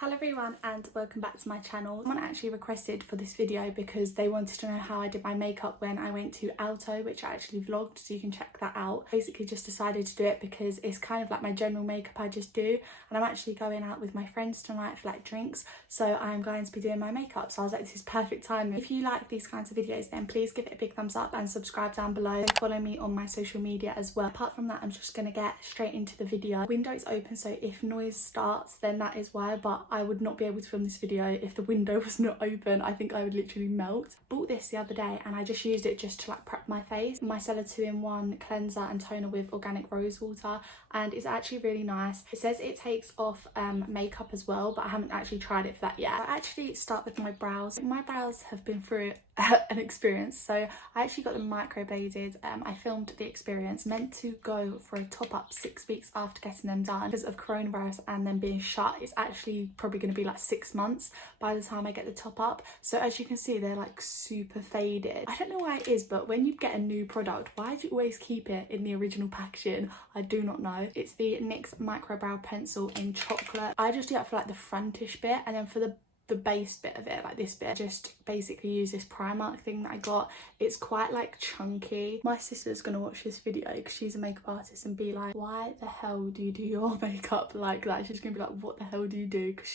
Hello everyone and welcome back to my channel. Someone actually requested for this video because they wanted to know how I did my makeup when I went to Alto, which I actually vlogged, so you can check that out. Basically just decided to do it because it's kind of like my general makeup I just do, and I'm actually going out with my friends tonight for like drinks, so I'm going to be doing my makeup. So I was like, this is perfect timing. If you like these kinds of videos then please give it a big thumbs up and subscribe down below. Follow me on my social media as well. Apart from that, I'm just gonna get straight into the video. Window is open, so if noise starts then that is why, but I would not be able to film this video if the window was not open. I think I would literally melt. Bought this the other day and I just used it just to like prep my face. Micellar 2-in-1 cleanser and toner with organic rose water, and it's actually really nice. It says it takes off makeup as well, but I haven't actually tried it for that yet. I actually start with my brows. My brows have been through an experience, so I actually got them microbladed. I filmed the experience, meant to go for a top up 6 weeks after getting them done. Because of coronavirus and them being shut, it's actually probably going to be like 6 months by the time I get the top up. So as you can see, they're like super faded. I don't know why it is, but when you get a new product, why do you always keep it in the original packaging? I do not know. It's the NYX micro brow pencil in chocolate. I just do that for like the frontish bit, and then for the base bit of it, like this bit, just basically use this Primark thing that I got. It's quite like chunky. My sister's gonna watch this video because she's a makeup artist and be like, why the hell do you do your makeup like that? She's gonna be like, what the hell do you do? Because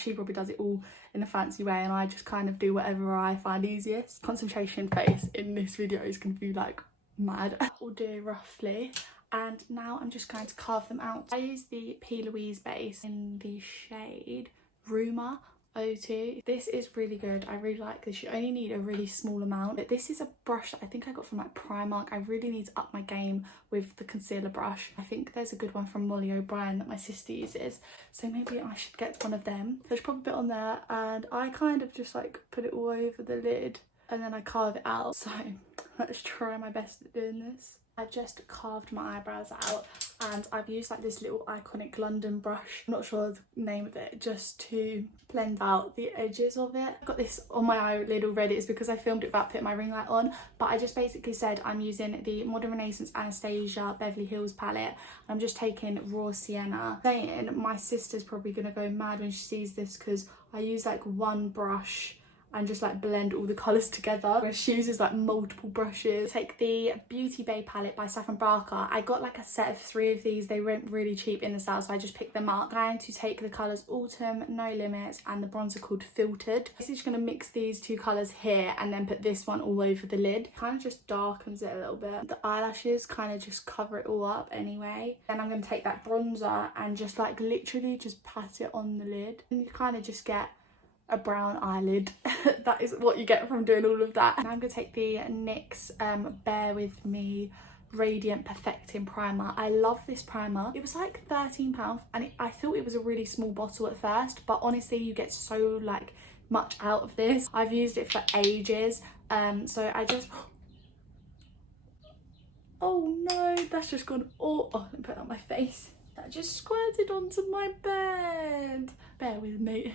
she probably does it all in a fancy way, and I just kind of do whatever I find easiest. Concentration face in this video is gonna be like mad. Will do roughly. And now I'm just going to carve them out. I use the P. Louise base in the shade Rumor 02. This is really good. I really like this. You only need a really small amount. But this is a brush that I think I got from like Primark. I really need to up my game with the concealer brush. I think there's a good one from Molly O'Brien that my sister uses, so maybe I should get one of them. There's probably a bit on there, and I kind of just like put it all over the lid and then I carve it out. So let's try my best at doing this. I've just carved my eyebrows out, and I've used like this little iconic London brush, I'm not sure the name of it, just to blend out the edges of it. I've got this on my eyelid already. It's because I filmed it without putting my ring light on, but I just basically said I'm using the Modern Renaissance Anastasia Beverly Hills palette. I'm just taking raw sienna. Saying my sister's probably gonna go mad when she sees this because I use like one brush and just like blend all the colours together, where she uses like multiple brushes. Take the Beauty Bay palette by Saffron Barker. I got like a set of 3 of these. They went really cheap in the sale, so I just picked them up. I'm going to take the colours Autumn, No Limits, and the bronzer called Filtered. I'm just going to mix these 2 colours here and then put this one all over the lid. Kind of just darkens it a little bit. The eyelashes kind of just cover it all up anyway. Then I'm going to take that bronzer and just like literally just pat it on the lid, and you kind of just get a brown eyelid. That is what you get from doing all of that. And I'm gonna take the NYX Bear With Me Radiant Perfecting Primer. I love this primer. It was like £13, and I thought it was a really small bottle at first, but honestly you get so like much out of this. I've used it for ages, so I just oh no, that's just gone all let me put it on my face. That just squirted onto my bed. Bear with me.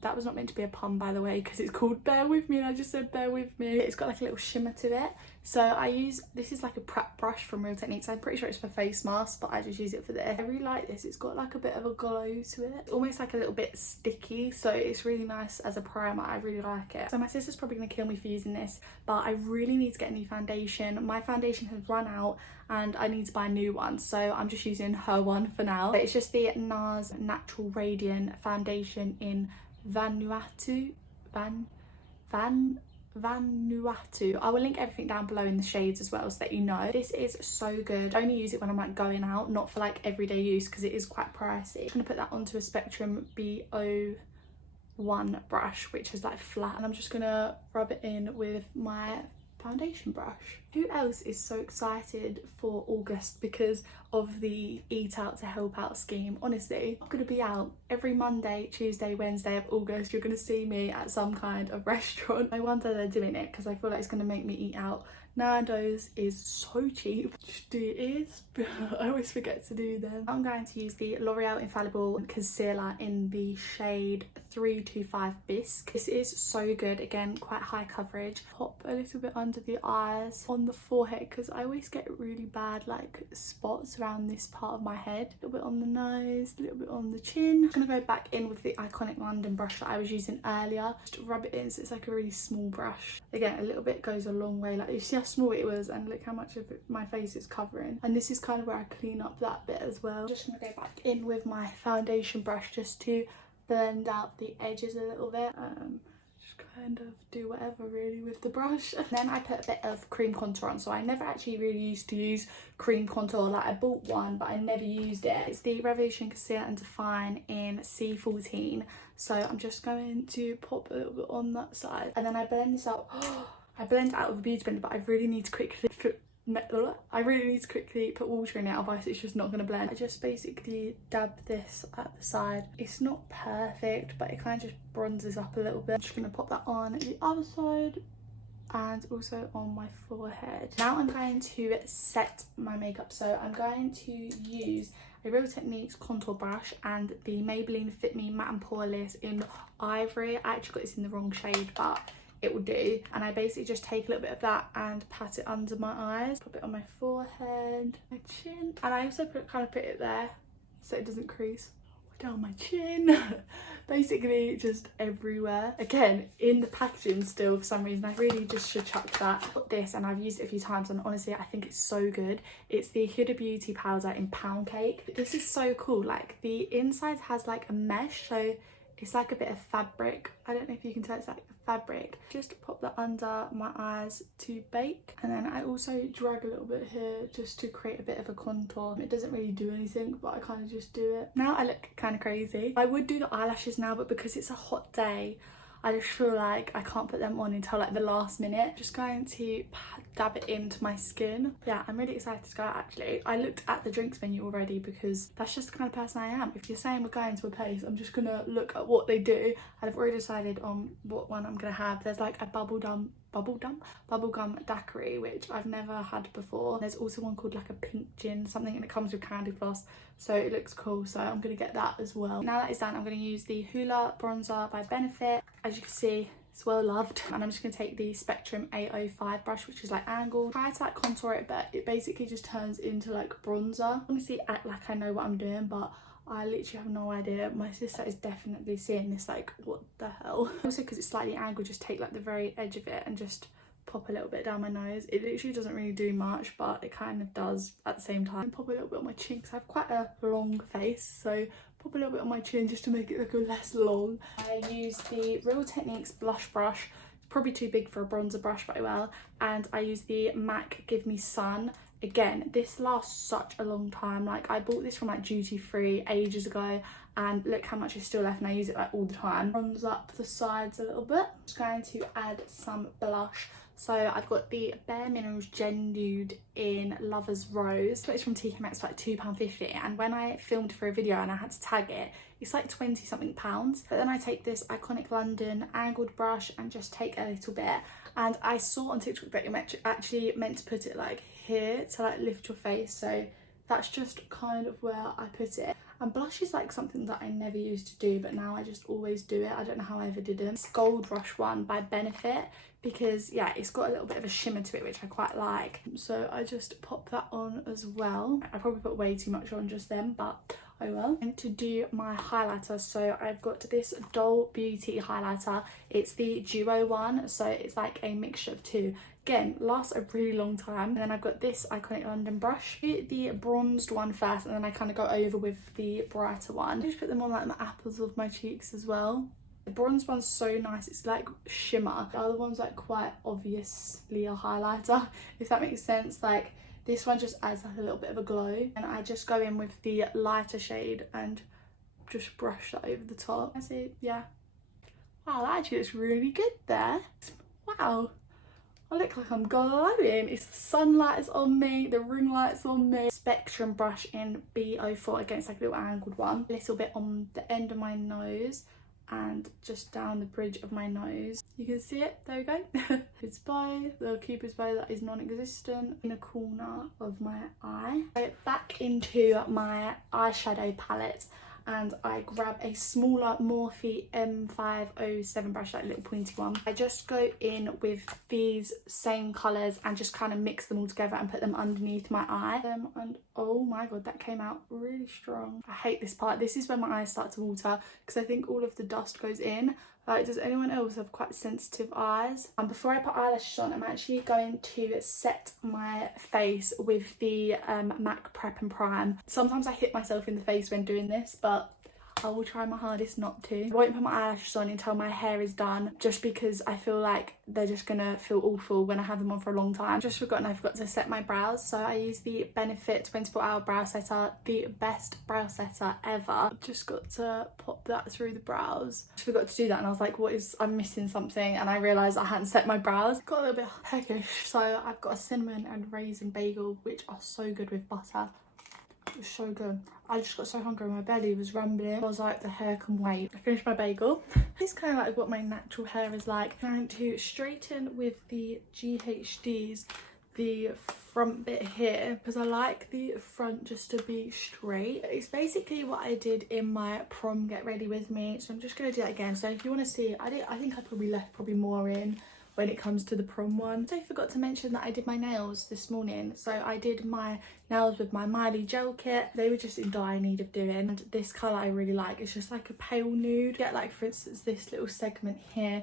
That was not meant to be a pun, by the way, because it's called Bear With Me and I just said bear with me. It's got like a little shimmer to it. So I use, this is like a prep brush from Real Techniques. I'm pretty sure it's for face masks, but I just use it for this. I really like this. It's got like a bit of a glow to it. It's almost like a little bit sticky, so it's really nice as a primer. I really like it. So my sister's probably gonna kill me for using this, but I really need to get a new foundation. My foundation has run out and I need to buy a new one, so I'm just using her one for now. It's just the NARS Natural Radiant Foundation in Vanuatu. I will link everything down below in the shades as well so that you know. This is so good. I only use it when I'm like going out, not for like everyday use because it is quite pricey. I'm gonna put that onto a Spectrum BO1 brush, which is like flat, and I'm just gonna rub it in with my foundation brush. Who else is so excited for August because of the Eat Out to Help Out scheme? Honestly, I'm gonna be out every Monday, Tuesday, Wednesday of August. You're gonna see me at some kind of restaurant. No wonder they're doing it, because I feel like it's gonna make me eat out Nando's is so cheap. Just do your ears. I always forget to do them. I'm going to use the L'Oreal Infallible Concealer in the shade 325 Bisque. This is so good. Again, quite high coverage. Pop a little bit under the eyes, on the forehead, because I always get really bad like spots around this part of my head. A little bit on the nose, a little bit on the chin. I'm gonna go back in with the iconic London brush that I was using earlier. Just rub it in so it's like a really small brush. Again, a little bit goes a long way. Like, you see how small it was, and look how much of my face is covering. And this is kind of where I clean up that bit as well. Just gonna go back in with my foundation brush just to blend out the edges a little bit. Just kind of do whatever really with the brush. And then I put a bit of cream contour on. So I never actually really used to use cream contour. Like, I bought one but I never used it. It's the Revolution Conceal and Define in C14. So I'm just going to pop a little bit on that side, and then I blend this out. I blend out with a beauty blender, but I really need to quickly put water in it, otherwise it's just not going to blend. I just basically dab this at the side. It's not perfect, but it kind of just bronzes up a little bit. I'm just going to pop that on the other side and also on my forehead. Now I'm going to set my makeup. So I'm going to use a Real Techniques contour brush and the Maybelline Fit Me Matte and Poreless in Ivory. I actually got this in the wrong shade, but it will do. And I basically just take a little bit of that and pat it under my eyes, put it on my forehead, my chin, and I also put it there so it doesn't crease, down my chin, basically just everywhere. Again, in the packaging still, for some reason I really just should chuck that. I got this and I've used it a few times, and honestly I think it's so good. It's the Huda Beauty powder in Pound Cake. This is so cool. Like, the inside has like a mesh, so it's like a bit of fabric. I don't know if you can tell, it's like fabric. Just pop that under my eyes to bake, and then I also drag a little bit here just to create a bit of a contour. It doesn't really do anything, but I kind of just do it. Now I look kind of crazy. I would do the eyelashes now, but because it's a hot day, I just feel like I can't put them on until like the last minute. Just going to dab it into my skin. Yeah, I'm really excited to go out actually. I looked at the drinks menu already because that's just the kind of person I am. If you're saying we're going to a place, I'm just gonna look at what they do, and I've already decided on what one I'm gonna have. There's like a bubblegum daiquiri, which I've never had before. There's also one called like a pink gin something, and it comes with candy floss, so it looks cool, so I'm gonna get that as well. Now that is done, I'm gonna use the Hoola bronzer by Benefit. As you can see, it's well loved, and I'm just gonna take the Spectrum 805 brush, which is like angled. Try to like contour it, but it basically just turns into like bronzer. Honestly, act like I know what I'm doing, but I literally have no idea. My sister is definitely seeing this like, what the hell? Also, because it's slightly angled, just take like the very edge of it and just pop a little bit down my nose. It literally doesn't really do much, but it kind of does at the same time. And pop a little bit on my chin because I have quite a long face, so pop a little bit on my chin just to make it look less long. I use the Real Techniques blush brush. Probably too big for a bronzer brush, but I will. And I use the MAC Give Me Sun. Again, this lasts such a long time. Like, I bought this from like duty free ages ago, and look how much is still left, and I use it like all the time. Bronze up the sides a little bit. I'm just going to add some blush. So I've got the Bare Minerals Gen Nude in Lover's Rose. It's from TK Maxx for like £2.50, and when I filmed for a video and I had to tag it, it's like 20 something pounds. But then I take this iconic London angled brush and just take a little bit. And I saw on TikTok that you're actually meant to put it like here to like lift your face, so that's just kind of where I put it. And blush is like something that I never used to do, but now I just always do it. I don't know how I ever did it. It's Gold Rush one by Benefit, because yeah, it's got a little bit of a shimmer to it, which I quite like. So I just pop that on as well. I probably put way too much on just then, but I will. And to do my highlighter, so I've got this Doll Beauty highlighter. It's the duo one, so it's like a mixture of two. Again, lasts a really long time. And then I've got this iconic London brush. The bronzed one first, and then I kind of go over with the brighter one. I just put them on like my apples of my cheeks as well. The bronze one's so nice, it's like shimmer. The other one's like quite obviously a highlighter, if that makes sense. Like, this one just adds like a little bit of a glow. And I just go in with the lighter shade and just brush that over the top. I see, yeah. Wow, that actually looks really good there. Wow. I look like I'm glowing. It's the sunlight is on me, the ring light's on me. Spectrum brush in B04, again, it's like a little angled one. A little bit on the end of my nose, and just down the bridge of my nose. You can see it, there we go. Cupid's bow, the Cupid's bow that is non-existent in the corner of my eye. So back into my eyeshadow palette, and I grab a smaller Morphe M507 brush, that little pointy one. I just go in with these same colours and just kind of mix them all together and put them underneath my eye. And oh my god, that came out really strong. I hate this part. This is when my eyes start to water because I think all of the dust goes in. Like, does anyone else have quite sensitive eyes? And before I put eyelashes on, I'm actually going to set my face with the MAC Prep and Prime. Sometimes I hit myself in the face when doing this, but I will try my hardest not to. I won't put my eyelashes on until my hair is done, just because I feel like they're just gonna feel awful when I have them on for a long time. Just forgotten I forgot to set my brows, so I use the Benefit 24-hour brow setter, the best brow setter ever. Just got to pop that through the brows. Just forgot to do that and I was like, I'm missing something, and I realised I hadn't set my brows. Got a little bit peckish, so I've got a cinnamon and raisin bagel, which are so good with butter. It's so good. I just got so hungry, my belly was rumbling. I was like, the hair can wait. I finished my bagel. This is kind of like what my natural hair is like. I'm trying to straighten with the GHDs the front bit here, because I like the front just to be straight. It's basically what I did in my prom get ready with me, so I'm just going to do that again. So if you want to see, I think I probably left more in when it comes to the prom one. So I forgot to mention that I did my nails this morning. So I did my nails with my Miley gel kit. They were just in dire need of doing. And this colour I really like. It's just like a pale nude. Get like, for instance, this little segment here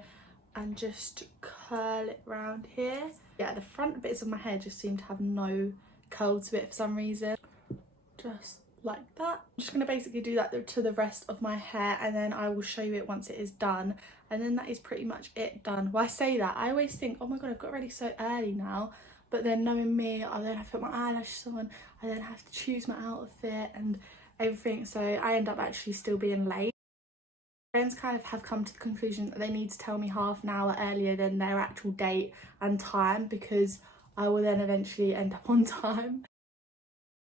and just curl it around here. Yeah, the front bits of my hair just seem to have no curl to it for some reason. Just like that. I'm just going to basically do that to the rest of my hair, and then I will show you it once it is done. And then that is pretty much it done. Well, I say that, I always think, oh my god, I've got ready so early now, but then knowing me, I then have to put my eyelashes on, I then have to choose my outfit and everything, so I end up actually still being late. Friends kind of have come to the conclusion that they need to tell me half an hour earlier than their actual date and time, because I will then eventually end up on time.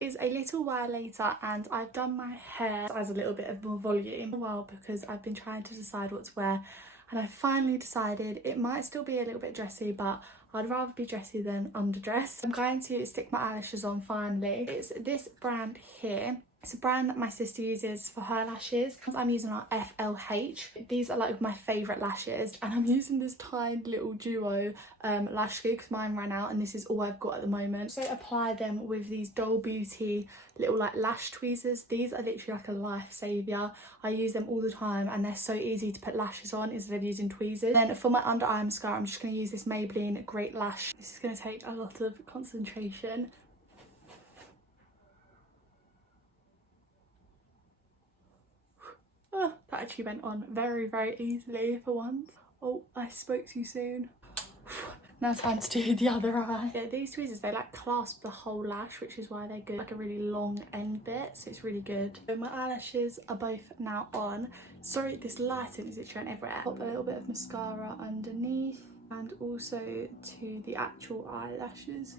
It's a little while later and I've done my hair as a little bit of more volume because I've been trying to decide what to wear, and I finally decided it might still be a little bit dressy, but I'd rather be dressy than underdressed. I'm going to stick my eyelashes on finally. It's this brand here. It's a brand that my sister uses for her lashes. I'm using our FLH. These are like my favourite lashes, and I'm using this tiny little duo lash glue because mine ran out and this is all I've got at the moment. So I apply them with these Doll Beauty little like lash tweezers. These are literally like a lifesaver. I use them all the time and they're so easy to put lashes on instead of using tweezers. Then for my under eye mascara, I'm just going to use this Maybelline Great Lash. This is going to take a lot of concentration. Oh, that actually went on very, very easily for once. Oh, I spoke too soon. Now time to do the other eye. Yeah, these tweezers, they like clasp the whole lash, which is why they're good. Like a really long end bit, so it's really good. So my eyelashes are both now on. Sorry, this lighting is literally everywhere. Pop a little bit of mascara underneath and also to the actual eyelashes.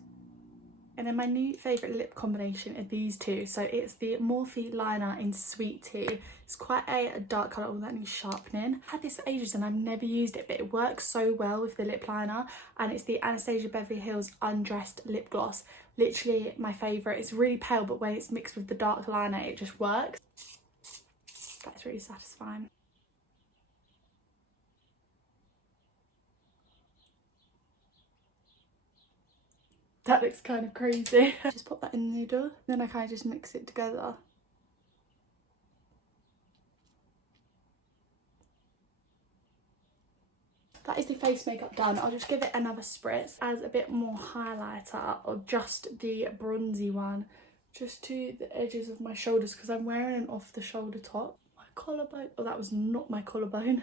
And then my new favourite lip combination are these two. So it's the Morphe liner in Sweet Tea. It's quite a dark colour, all that needs sharpening. I've had this for ages and I've never used it, but it works so well with the lip liner. And it's the Anastasia Beverly Hills Undressed Lip Gloss. Literally my favourite. It's really pale, but when it's mixed with the dark liner, it just works. That's really satisfying. That looks kind of crazy. Just pop that in the needle, then I kind of just mix it together. That is the face makeup done. I'll just give it another spritz as a bit more highlighter, or just the bronzy one, just to the edges of my shoulders because I'm wearing an off the shoulder top. My collarbone, oh that was not my collarbone.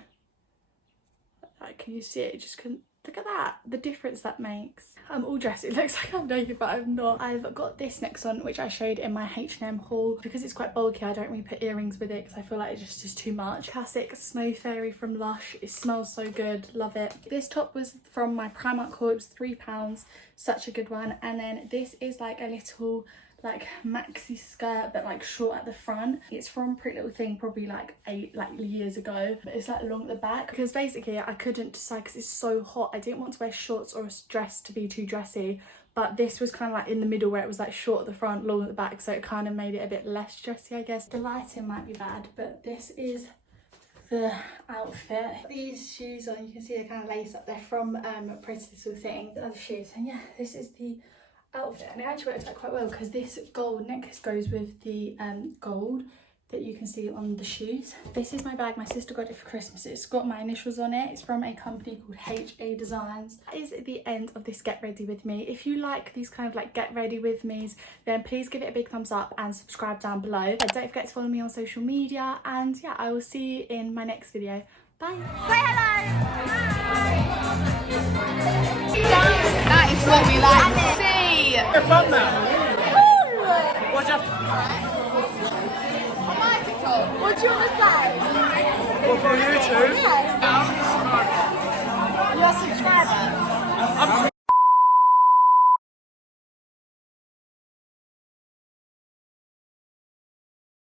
Like, can you see it? Just couldn't. Look at that, the difference that makes. I'm all dressed, it looks like I'm naked but I'm not. I've got this next on which I showed in my H&M haul. Because it's quite bulky, I don't really put earrings with it because I feel like it just is too much. Classic Snow Fairy from Lush. It smells so good, love it. This top was from my Primark haul, it was £3, such a good one. And then this is like a little like maxi skirt but like short at the front. It's from Pretty Little Thing, probably like 8 years ago, but it's like long at the back because basically I couldn't decide because it's so hot. I didn't want to wear shorts or a dress to be too dressy, but this was kind of like in the middle where it was like short at the front, long at the back, so it kind of made it a bit less dressy, I guess. The lighting might be bad, but this is the outfit. These shoes on, you can see they're kind of lace up. They're from Pretty Little Thing. The other shoes, and yeah, this is the outfit, and it actually works out quite well because this gold necklace goes with the gold that you can see on the shoes. This is my bag. My sister got it for Christmas. It's got my initials on it. It's from a company called HA Designs. That is the end of this get ready with me. If you like these kind of like get ready with me's, then please give it a big thumbs up and subscribe down below. And don't forget to follow me on social media, and yeah, I will see you in my next video. Bye. Say hello. That is what we like to see. You're fun now. Watch out. What do you want to say? Well, for YouTube. Yes. You're a subscriber. I'm